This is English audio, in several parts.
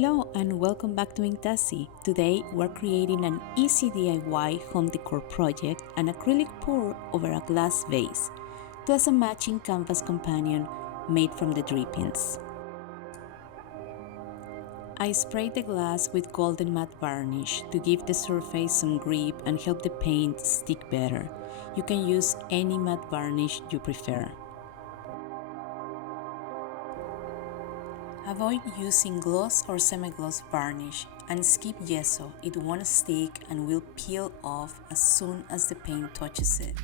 Hello and welcome back to Inktasy. Today we're creating an easy DIY home decor project, an acrylic pour over a glass vase, plus a matching canvas companion made from the drippings. I sprayed the glass with golden matte varnish to give the surface some grip and help the paint stick better. You can use any matte varnish you prefer. Avoid using gloss or semi-gloss varnish and skip gesso. It won't stick and will peel off as soon as the paint touches it.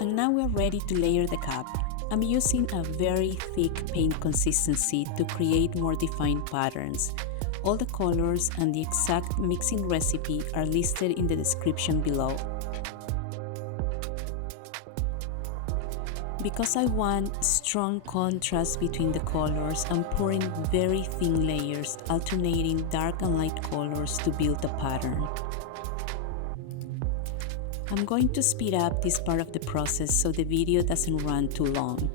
And now we're ready to layer the cap. I'm using a very thick paint consistency to create more defined patterns. All the colors and the exact mixing recipe are listed in the description below. Because I want strong contrast between the colors, I'm pouring very thin layers, alternating dark and light colors to build a pattern. I'm going to speed up this part of the process so the video doesn't run too long.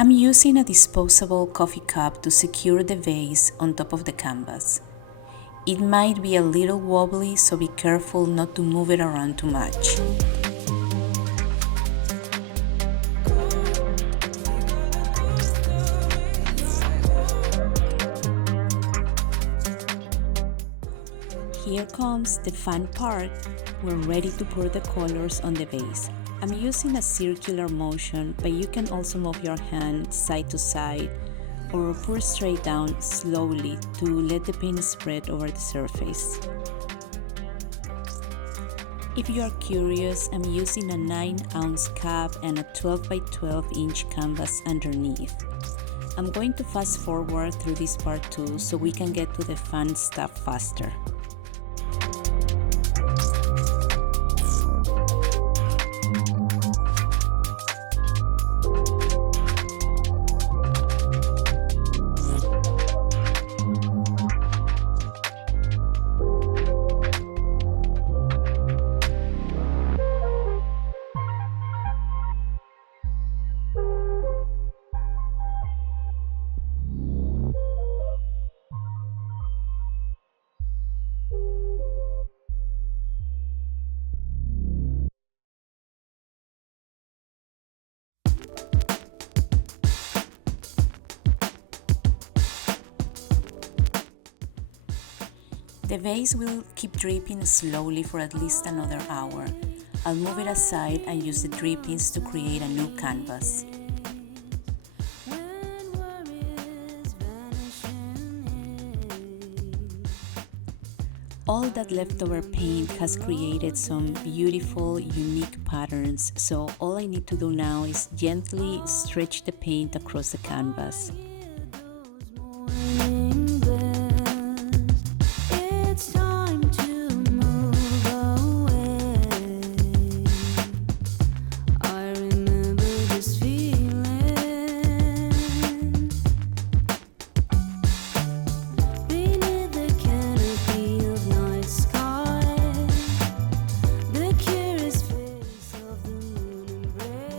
I'm using a disposable coffee cup to secure the vase on top of the canvas. It might be a little wobbly, so be careful not to move it around too much. Here comes the fun part. We're ready to pour the colors on the vase. I'm using a circular motion, but you can also move your hand side to side or pour straight down slowly to let the paint spread over the surface. If you are curious, I'm using a 9-ounce cup and a 12 by 12 inch canvas underneath. I'm going to fast forward through this part too so we can get to the fun stuff faster. The vase will keep dripping slowly for at least another hour. I'll move it aside and use the drippings to create a new canvas. All that leftover paint has created some beautiful, unique patterns, so all I need to do now is gently stretch the paint across the canvas.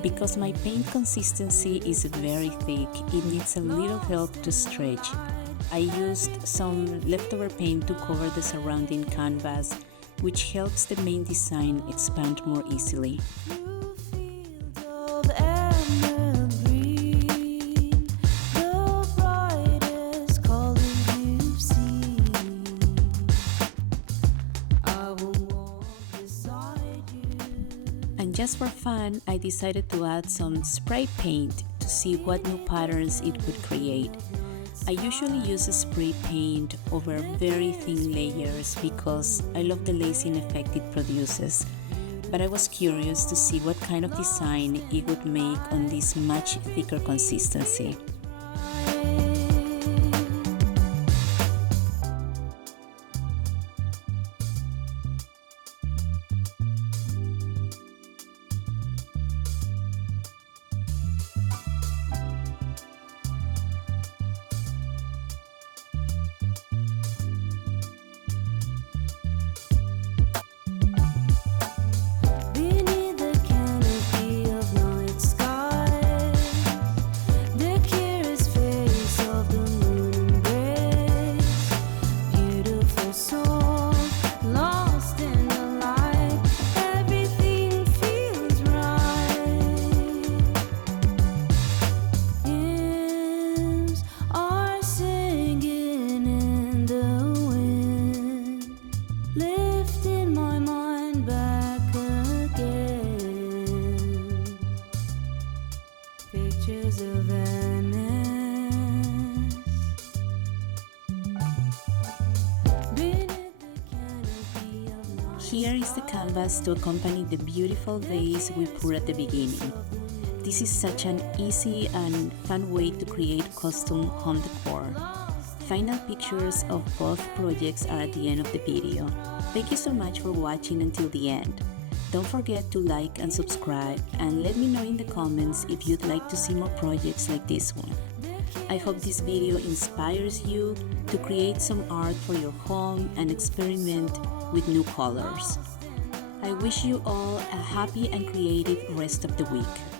Because my paint consistency is very thick, it needs a little help to stretch. I used some leftover paint to cover the surrounding canvas which helps the main design expand more easily. And just for fun, I decided to add some spray paint to see what new patterns it would create. I usually use a spray paint over very thin layers because I love the lasing effect it produces. But I was curious to see what kind of design it would make on this much thicker consistency. Here is the canvas to accompany the beautiful vase we poured at the beginning. This is such an easy and fun way to create custom home decor. Final pictures of both projects are at the end of the video. Thank you so much for watching until the end. Don't forget to like and subscribe, and let me know in the comments if you'd like to see more projects like this one. I hope this video inspires you to create some art for your home and experiment with new colors. I wish you all a happy and creative rest of the week.